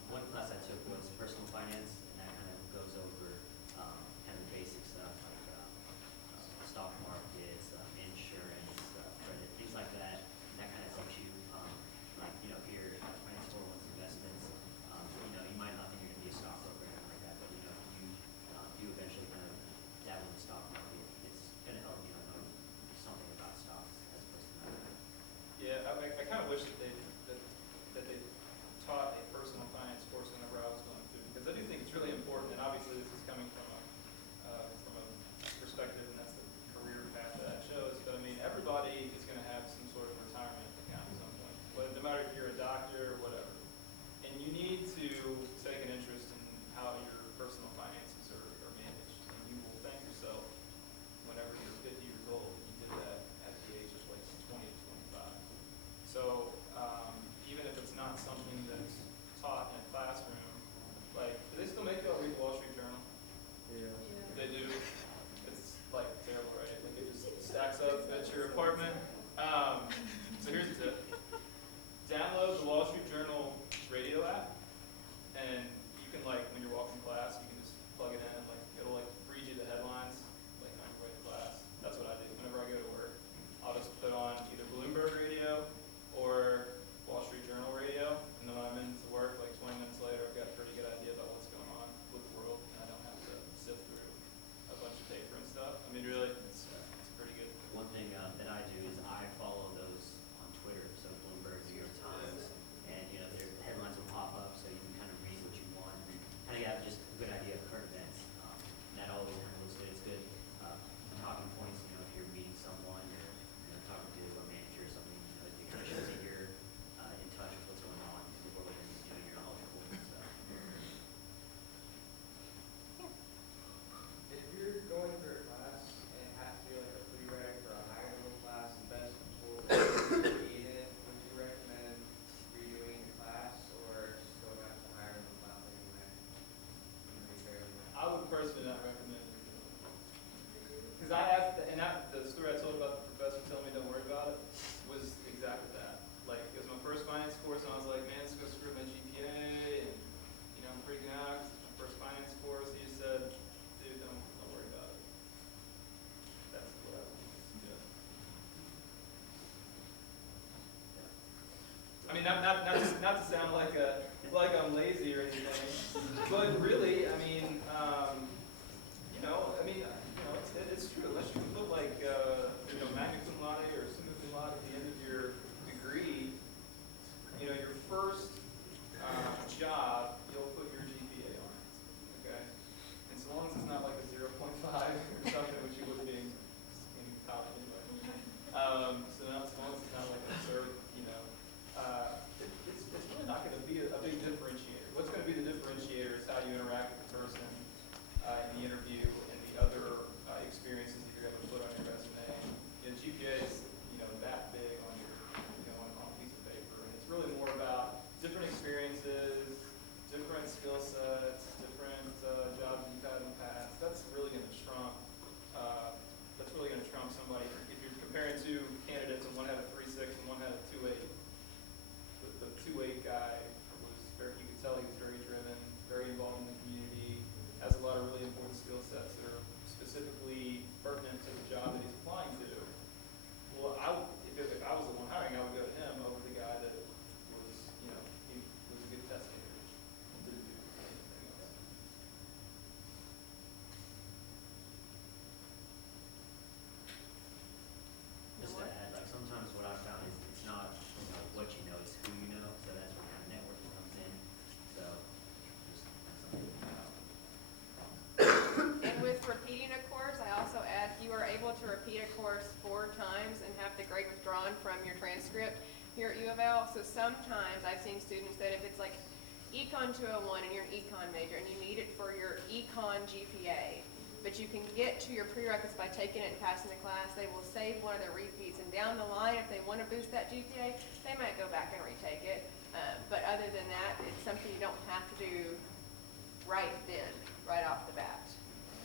One class I took was personal finance, and that kind of goes over kind of basic stuff like stock market. mean, not to sound like I'm lazy or anything, but really, I mean, it's true. Unless you can put like, magna cum laude or summa cum laude at the end of your degree, your first job, you'll put your GPA on it. Okay, and so long as it's not like a 0.5 or something, which you would be in college anyway. So long as it's not like an absurd, it's really not going to be a big differentiator. What's going to be the differentiator is how you interact with the person in the interview and the other experiences that you're able to put on your resume. GPA is that big on your on a piece of paper, and it's really more about different experiences, different skill sets, different jobs you've had in the past. That's really going to trump. That's really going to trump somebody. If you're comparing two candidates and one had a 3.6 and one had a 2.8, the 2.8 guy was very. You could tell he was very driven, very involved in the community, has a lot of really important skill sets that are specifically pertinent to the job that he's applying to. Well, if I was the one hiring, I would go to him over the guy that was, he was a good test taker. Didn't do anything else. Just to add, like sometimes what I've found is it's not what you know, it's who you know. So that's where kind of networking comes in. So just something to think about. And with repeating a course, I also add if you are able to repeat a course 4 times and have the grade withdrawn from your transcript here at U of L. So sometimes I've seen students that if it's like Econ 201 and you're an Econ major and you need it for your Econ GPA, but you can get to your prerequisites by taking it and passing the class, they will save one of their repeats. And down the line, if they want to boost that GPA, they might go back and retake it. But other than that, it's something you don't have to do right then, right off the bat.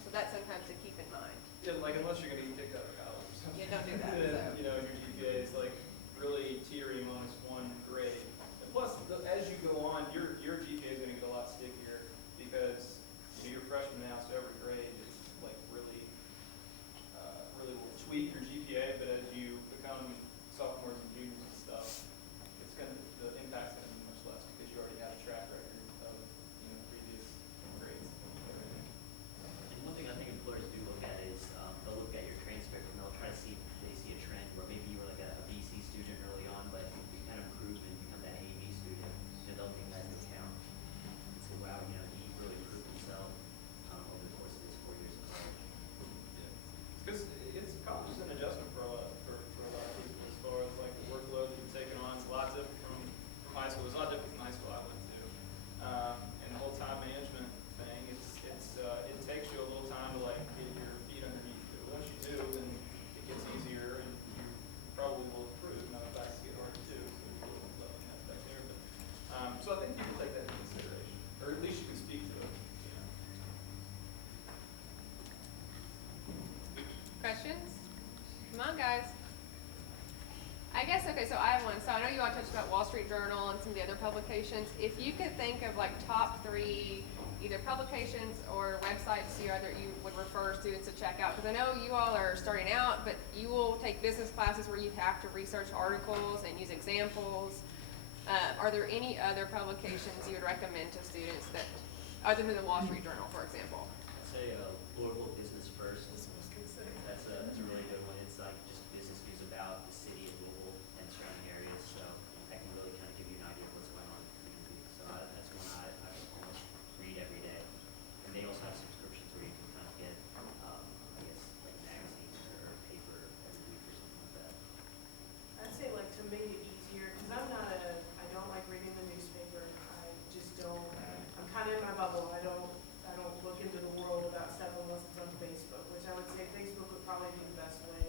So that's sometimes to keep in mind. Yeah, like unless you're going to get kicked out of college or something. Yeah, don't do that. Then, So. your GPA is like really teetering on this one grade. And plus, as you go on, your GPA is going to get a lot stickier because you're a freshman now, so every grade is like really will tweak your GPA. But as you become sophomores and juniors and stuff, the impact's going to be much less because you already have a track record of previous grades and everything. And one thing I think employers do look at is they'll look at your transcript and they'll try to see if they see a trend where maybe you were like a BC student early on, but you kind of improve and become that AB student. They'll take that into account and say, wow, he really improved himself over the course of his 4 years of college. Because college is an adjustment for a lot of people as far as like the workload you're taking on. It's a lot different from high school. It's a lot different from high school I went to. And the whole time management thing, it takes you a little time to like get your feet underneath you. Once you do, then it gets easier and you probably will improve. Now the facts get harder too, so you're a little leveling aspect there. But so I think you can take that into consideration, or at least you can speak to it. Questions? Come on, guys. I guess, okay, so I have one. So I know you all touched about Wall Street Journal and some of the other publications. If you could think of like top 3 either publications or websites you would refer students to check out, because I know you all are starting out, but you will take business classes where you have to research articles and use examples. Are there any other publications you would recommend to students that, other than the Wall Street Journal, for example? I'd say Louisville Business First. That's a really good one. It's like just business news about the city of Louisville and surrounding areas, so that can really kind of give you an idea of what's going on in the community. So that's one I almost read every day. And they also have subscriptions where you can kind of get, I guess, like magazines or paper every week or something like that. I'd say like to make it easier, because I don't like reading the newspaper. I just don't, I'm kind of in my bubble. I don't look into the world without stuff unless it's on Facebook, which I would say Facebook would probably be the best way.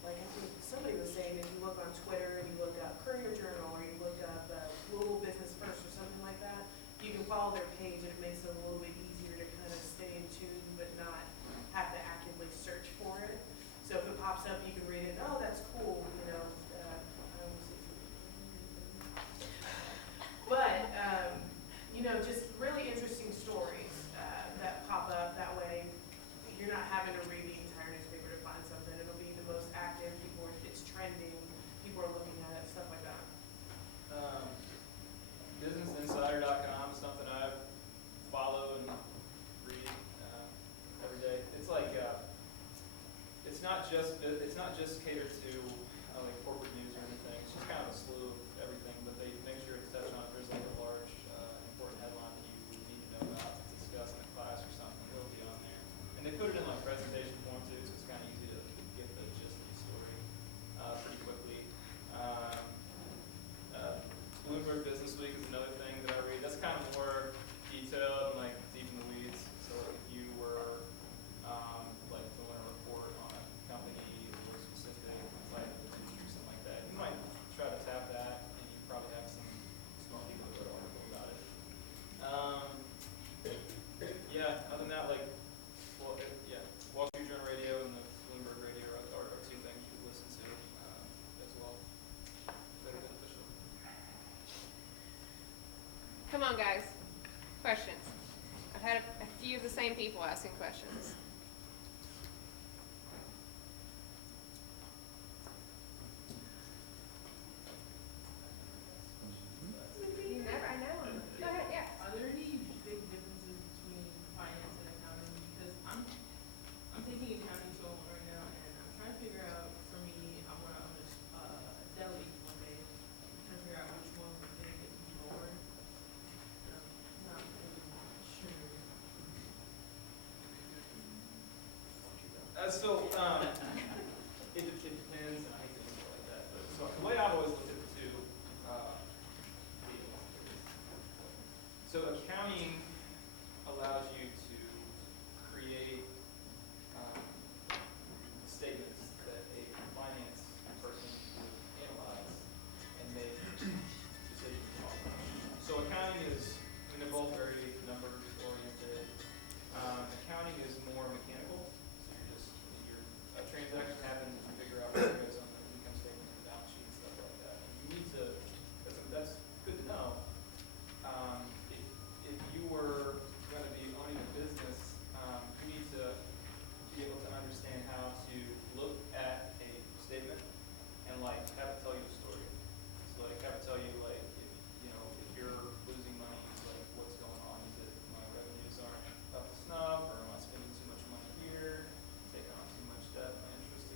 Like I think somebody was saying if you look on Twitter and you look up Courier Journal or you look up Global Business First or something like that, you can follow their page and it makes it a little bit easier to kind of stay in tune but not have to actively search for it. So if it pops up, you can read it. Oh, that's cool. I almost say but just really interesting stories that pop up that way. You're not having to read the entire newspaper to find something. It'll be the most active. It's people asking questions. You never, I know. Go ahead, yeah. Are there any big differences between finance and accounting? Because I'm taking accounting 201 right now, and I'm trying to figure out, for me, I want to own a deli one day. I'm trying to figure out which one would benefit me more. And I'm not really sure. So, it depends, and I hate to answer it like that, but so the way I've always looked at the two deals is, so accounting allows you to create statements that a finance person would analyze and make decisions on. So accounting is, I mean, they're both very numbers oriented. Accounting is more mechanical. A transaction happens, you figure out what goes on the income statement, the balance sheet, and stuff like that. And you need to, that's good to know. If you were going to be owning a business, you need to be able to understand how to look at a statement and like have it tell you a story. So like have it tell you like if you're losing money, like what's going on? Is it my revenues aren't up to snuff, or am I spending too much money here? Taking on too much debt, my interest,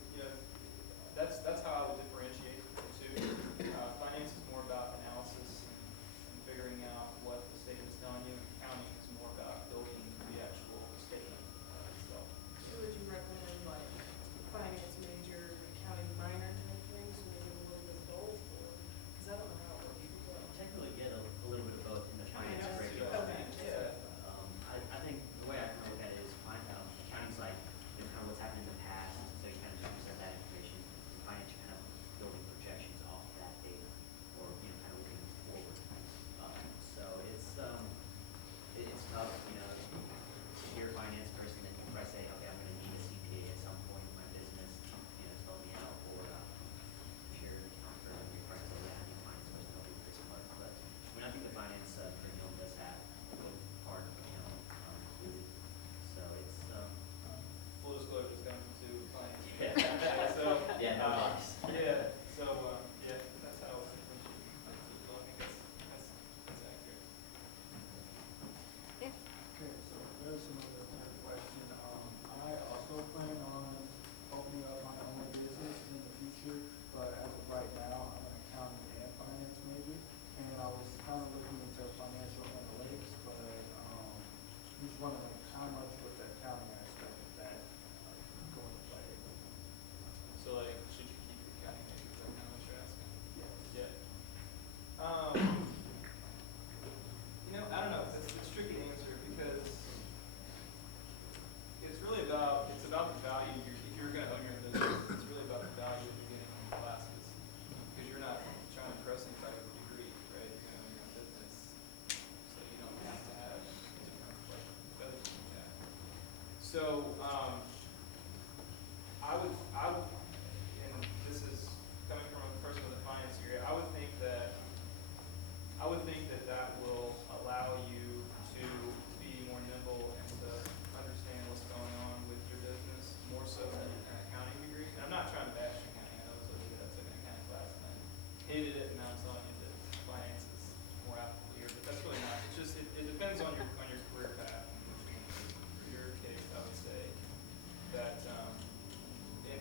that's how I would differentiate the two. Finance is more about analysis and figuring out what the statement's telling you, and accounting is more about building the actual statement itself. So would you recommend like finance major, accounting minor type thing, so maybe a little bit of both, or, because I don't know how it works. Technically get a little bit of both in the finance Finance, curriculum. okay. Yeah. I think the way I kind of look at it is accounting's like, kind of what's happened in the past, so you kind of just present that information. Finance, you're kind of building projections off of that data, or, kind of looking forward. So it's tough, if you're a finance person and you try to say, okay, I'm gonna need a CPA at some point in my business, to help me out, or if you're an accountant person, you're trying to say, yeah, I need a finance person to help me fix part. But, I think the finance curriculum does have both part, included. So it's, Full disclosure is coming to finance. Yeah. So, yeah, no box. yeah, so, that's how I differentiate. I think that's accurate. Yeah. Okay, so there's another question. I also plan on opening up my own business in the future, but as of right now, I'm an accounting and finance major, and I was kind of looking into financial analytics, but just wondering like how much would the accounting aspect of that go into play? So like, should you keep your accounting major? Is that kind of what you're asking? Yes. Yeah. I don't know. It's a tricky answer because it's about the value. If you're going to own your own business, it's really about the value that you're getting from the classes. Because you're not trying to impress any type of degree, right? You're going to own your own business, so you don't have to have different like benefits like that. So I would, and this is coming from a person with a finance degree, I would think that that will allow you to be more nimble and to understand what's going on with your business more so than an accounting degree. And I'm not trying to bash accounting. I know it's okay that I took an accounting class and I hated it, and now I'm telling you that finance is more applicable here. But that's really not. It's just it depends on your career path. For your case, I would say that in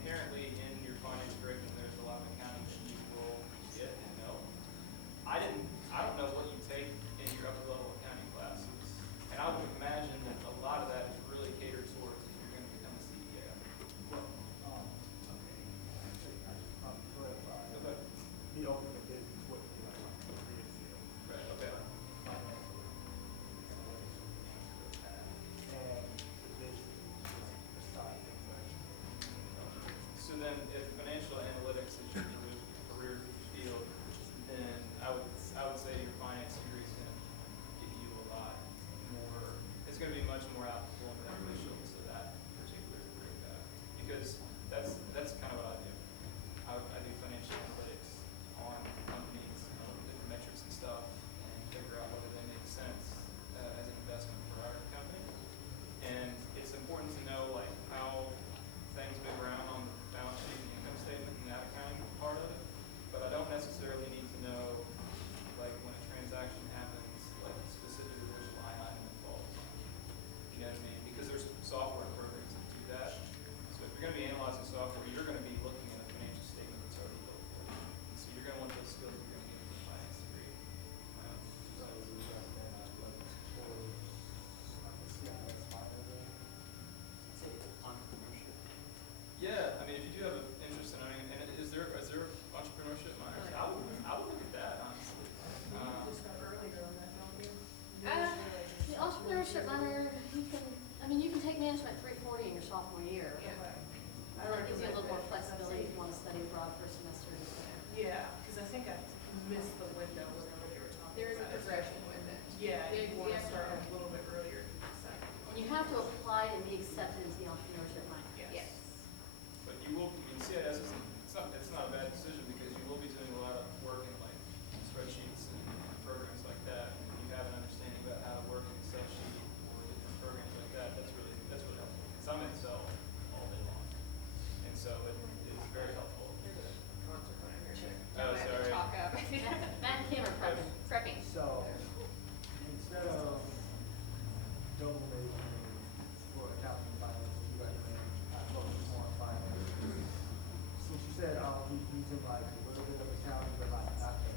seem like a little bit of a challenge, but like not the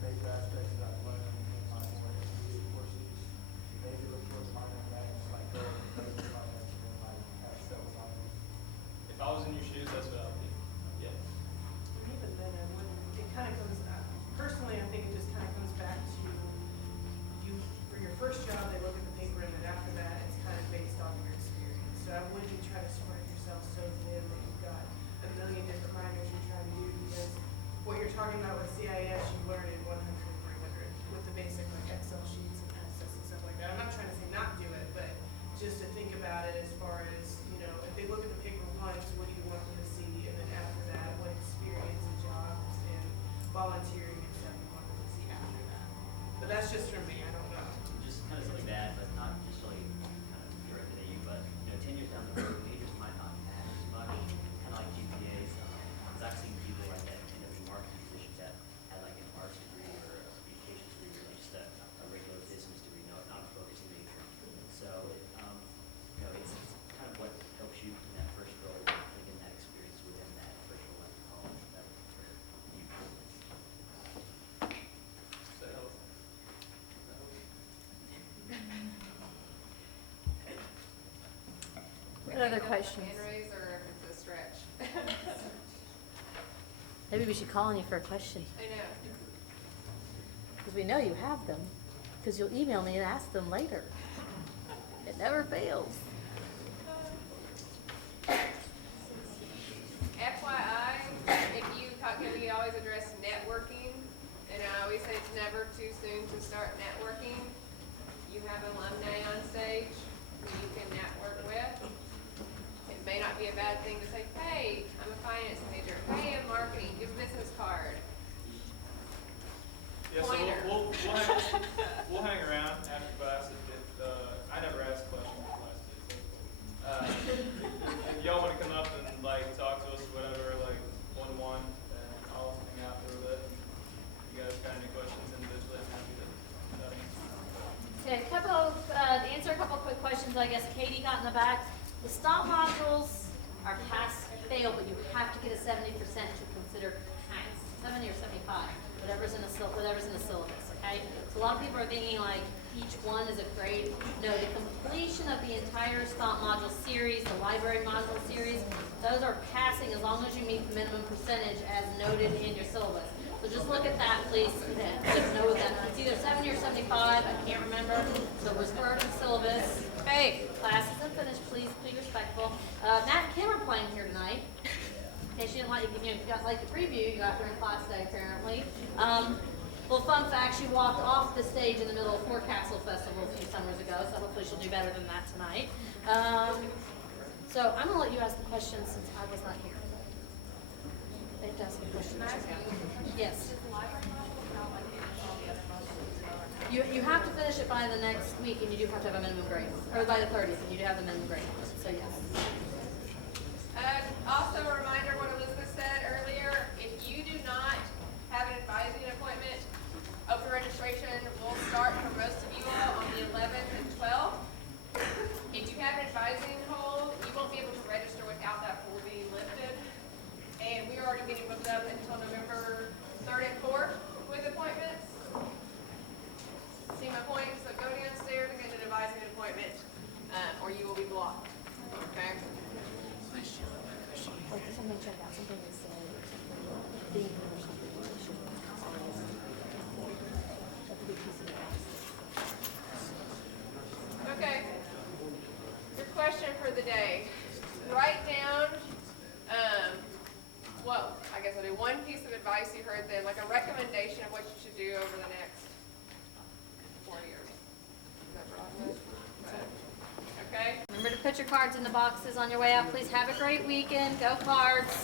major aspects that I've learned in my more intermediate courses. Maybe look towards minor grants, like go major finance and then like have several minors. If I was in your shoes, that's what I would do. Yeah. Even then, I wouldn't, it kind of comes, personally, I think it just kind of comes back to you, for your first job, they look at the paper, and then after that, it's kind of based on your experience. So I wouldn't try to spread yourself so thin that you've got a million different minors you're trying to do, because what you're talking about with CIS, you learn in 100 and 300 with the basic like Excel sheets and access and stuff like that. I'm not trying to say not do it, but just to think about it as far as, you know, if they look at the paper once, what do you want them to see? And then after that, what experience and jobs and volunteering and stuff you want them to see after that. But that's just from me, I don't know. Just kind of something bad, but not just really kind of directed at you, but, 10 years down the road, majors might not matter as much, kind of like GPAs. Because I've seen people like that end up in marketing positions that had like an arts degree or a communications degree or like just a regular business degree, not a focused major. So, it's kind of what helps you in that first role, getting that experience within that first role at college, that for you. Does that help? What other questions? Hand raise, or if it's a stretch? Maybe we should call on you for a question, I know. because we know you have them, because you'll email me and ask them later. It never fails. FYI, we always address networking, and I always say it's never too soon to start networking. You have alumni on stage who you can network with. It may not be a bad thing to say, hey, I'm a finance major, hey, I'm marketing, give a business card. Yeah, so Pointer. we'll hang around after class if I never asked questions in class too, so that's cool. If y'all want to come up and like talk to us or whatever, like one-on-one, then I'll hang out for a bit. If you guys got any questions individually, I'm happy to answer. Okay, to answer a couple quick questions, I guess Katie got in the back. The stop modules are pass-fail, but you have to get a 70% to consider pass. 70 or 75, whatever's in the syllabus, okay? So a lot of people are thinking like each one is a grade. No, the completion of the entire stop module series, the library module series, those are passing as long as you meet the minimum percentage as noted in your syllabus. So just look at that, please. Just know that it's either 70 or 75. I can't remember. So refer to the syllabus. Hey, class isn't finished. Please be respectful. Matt and Kim are playing here tonight. In case you didn't like the preview you got during class day, apparently. Little fun fact: she walked off the stage in the middle of Forecastle Festival a few summers ago. So hopefully she'll do better than that tonight. So I'm gonna let you ask the questions since I was not here. They have to ask me questions. Yes. You have to finish it by the next week, and you do have to have a minimum grade, or by the 30th, and you do have the minimum grade. So yes. Also a reminder what Elizabeth said earlier, if you do not have an advising appointment, open registration will start for most of you all on the 11th and 12th. If you have an advising hold, you won't be able to register without that hold being lifted. And we are already getting booked up until November 3rd and 4th with appointments. See my point? So go downstairs and get an advising appointment, or you will be blocked. Okay? Like something check out something they said, or something, theme or something. That's a good piece of advice. Okay. Your question for the day. Write down, I guess I'll do one piece of advice you heard then, like a recommendation of what you should do over the next 4 years. Is that broad enough? Okay? Remember to put your cards in the boxes on your way out. Please have a great weekend. Go Cards.